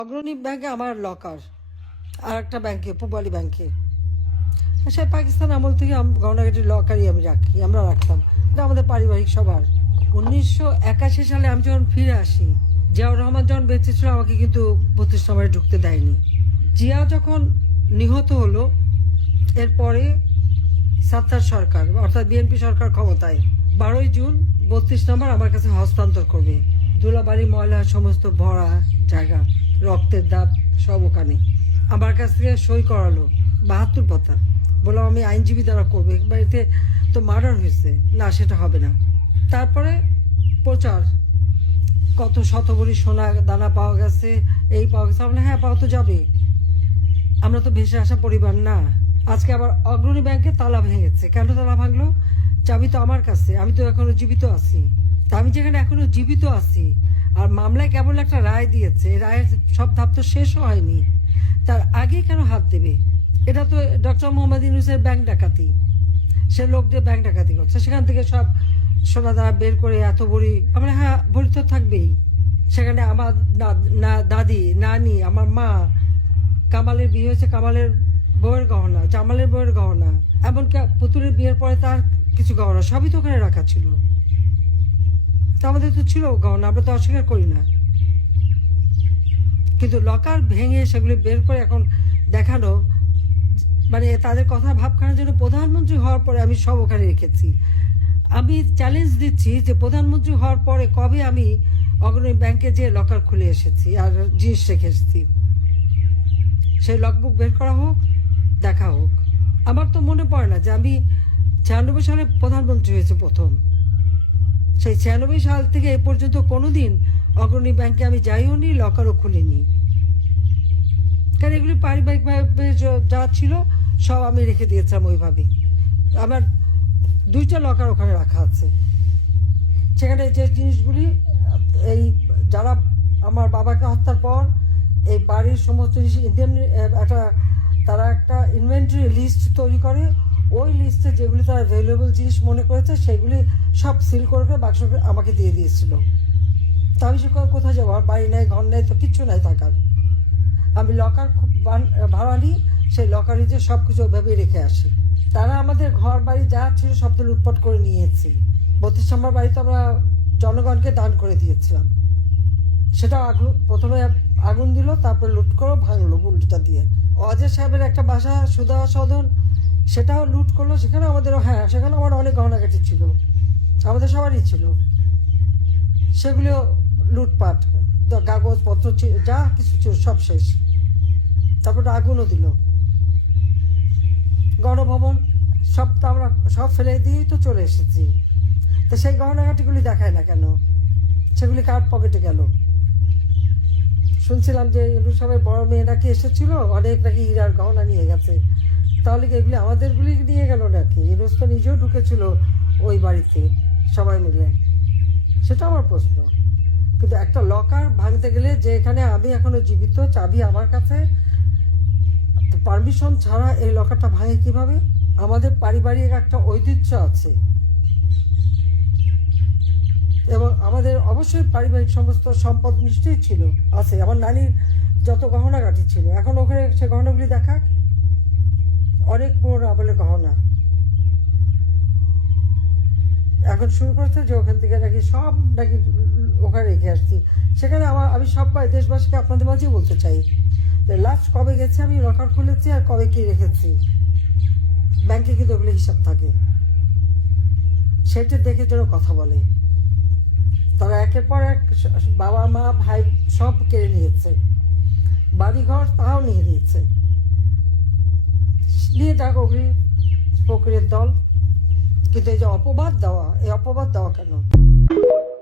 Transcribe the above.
অগ্রণী ব্যাংকে আমার লকার, আর একটা ব্যাংকে পূবালী ব্যাংকে। সে পাকিস্তান আমল থেকে গহনাগাটির লকারই আমরা রাখতাম। এটা আমাদের পারিবারিক সবার। 1981 সালে আমি যখন ফিরে আসি, জিয়াউর রহমান যখন বেঁচে ছিল আমাকে কিন্তু 32 নম্বরে ঢুকতে দেয়নি। জিয়া যখন নিহত হলো, এরপরে সাত্তার সরকার অর্থাৎ বিএনপি সরকার ক্ষমতায় 12ই জুন 32 নম্বর আমার কাছে হস্তান্তর করবে। ধুলাবাড়ি ময়লা সমস্ত ভরা জায়গা, রক্তের দাগ সব ওখানে। আমার কাছ থেকে সই করালো 72 পাতা। বললাম আমি আইনজীবী দ্বারা করবো, বাড়িতে তো মার্ডার হয়েছে, না সেটা হবে না। তারপরে প্রচার, কত শতভরি সোনা দানা পাওয়া গেছে, এই পাওয়া গেছে। আমরা হ্যাঁ, পাওয়া তো যাবে, আমরা তো ভেসে আসা পরিবার না। আজকে আবার অগ্রণী ব্যাংকে তালা ভেঙেছে। কেন তালা ভাঙলো? চাবি তো আমার কাছে, আমি তো এখনো জীবিত আছি। তা আমি যেখানে এখনো জীবিত আছি আর মামলায় কেবল একটা রায় দিয়েছে, রায়ের সব ধাপ তো শেষ হয়নি, তার আগে কেন হাত দেবে? এটা তো ডক্টর মোহাম্মদ ইউনূসের ব্যাংক ডাকাতি। সে লোক দিয়ে ব্যাংক ডাকাতি করছে, সেখান থেকে সব সোনা দানা বের করে এত ভরি। আমরা হ্যাঁ, ভরি তো থাকবেই। সেখানে আমার দাদি, নানি, আমার মা, কামালের বিয়ে হয়েছে, কামালের বউয়ের গহনা, জামালের বউয়ের গহনা, এমনকি পুতুলের বিয়ের পরে তার কিছু গহনা সবই তো ওখানে রাখা ছিল। তা আমাদের তো ছিল গহনা, আমরা তো অস্বীকার করি না। কিন্তু লকার ভেঙে সেগুলি বের করে এখন দেখানো, মানে তাদের কথা ভাবখানার জন্য প্রধানমন্ত্রী হওয়ার পরে আমি সব ওখানে রেখেছি। আমি চ্যালেঞ্জ দিচ্ছি যে প্রধানমন্ত্রী হওয়ার পরে কবে আমি অগ্রণী ব্যাংকে যে লকার খুলে এসেছি আর জিনিস রেখে এসেছি, সেই লগবুক বের করা হোক, দেখা হোক। আমার তো মনে পড়ে না যে আমি 96 সালে প্রধানমন্ত্রী হয়েছে প্রথম। সেই 96 সাল থেকে এ পর্যন্ত কোনোদিন অগ্রণী ব্যাংকে আমি যাইও নি, লকারও খুলিনি। কারণ এগুলি পারিবারিকভাবে যা ছিল সব আমি রেখে দিয়েছিলাম ওইভাবেই। আমার 2টা লকার ওখানে রাখা আছে। সেখানে যে জিনিসগুলি, এই যারা আমার বাবাকে হত্যার পর এই বাড়ির সমস্ত জিনিস তারা একটা ইনভেন্টরি লিস্ট তৈরি করে, ওই লিস্টে যেগুলি তারা ভ্যালুয়েবল জিনিস মনে করেছে সেগুলি সব সিল করে বাক্স আমাকে দিয়ে দিয়েছিল। তা আমি সে কোথায় যাবো? আমার বাড়ি নেই, ঘর নেই, তো কিচ্ছু নাই থাকার। আমি লকার ভাড়া নিই, সেই লকারে যে সব কিছু ওইভাবেই রেখে আসি। তারা আমাদের ঘর বাড়ি যা ছিল সব তো লুটপাট করে নিয়েছি। 32 নম্বর বাড়িতে আমরা জনগণকে দান করে দিয়েছিলাম। সেটা প্রথমে আগুন দিল, তারপরে লুট করে ভাঙলো বুলডোজার দিয়ে। অজয় সাহেবের একটা বাসা সুধা সদন, সেটাও লুট করলো। সেখানে আমাদেরও, হ্যাঁ, সেখানে আমার অনেক গহনাগাটি ছিল, আমাদের সবারই ছিল। সেগুলিও লুটপাট, কাগজপত্র যা কিছু ছিল সব শেষ। তারপর আগুনও দিল। গণভবন সব তো আমরা সব ফেলে দিয়েই তো চলে এসেছি। তো সেই গহনাগাটিগুলি দেখায় না কেন? সেগুলি কার পকেটে গেল? শুনছিলাম যে ইউনূস সাহেবের বড় মেয়ে নাকি এসেছিল, অনেক নাকি হীরার গহনা নিয়ে গেছে। তাহলে কি এগুলি আমাদেরগুলি নিয়ে গেল নাকি? ইউনূস তো নিজেও ঢুকেছিল ওই বাড়িতে সবাই মিলে, সেটা আমার প্রশ্ন। কিন্তু একটা লকার ভাঙতে গেলে, যে এখানে আমি এখনো জীবিত, চাবি আমার কাছে, পারমিশন ছাড়া এই লকারটা ভাঙে কিভাবে? আমাদের পারিবারিক একটা ঐতিহ্য আছে এবং আমাদের অবশ্যই পারিবারিক সমস্ত সম্পদ নিশ্চয়ই ছিল, আছে। আমার নানির যত গহনাগাটি ছিল, এখন ওখানে সে গহনাগুলি দেখাক, অনেক পুরোনো আমলের গহনা। এখন শুরু করছে যে ওখান থেকে নাকি সব নাকি ওখানে রেখে আসছি। সেখানে আমি সবাই দেশবাসীকে আপনাদের মাঝেই বলতে চাই, লাস্ট কবে গেছে আমি লকার খুলেছি আর কবে কি রেখেছি। ব্যাংকে কিন্তু ওগুলো হিসাব থাকে, সেটা দেখে যেন কথা বলে। তারা একের পর এক বাবা মা ভাই সব কেড়ে নিয়েছে, বাড়িঘর তাও নিয়ে নিয়েছে। নিয়ে যাক ওগুলি ফকিরের দল। কিন্তু এই যে অপবাদ দেওয়া, এই অপবাদ দেওয়া কেন?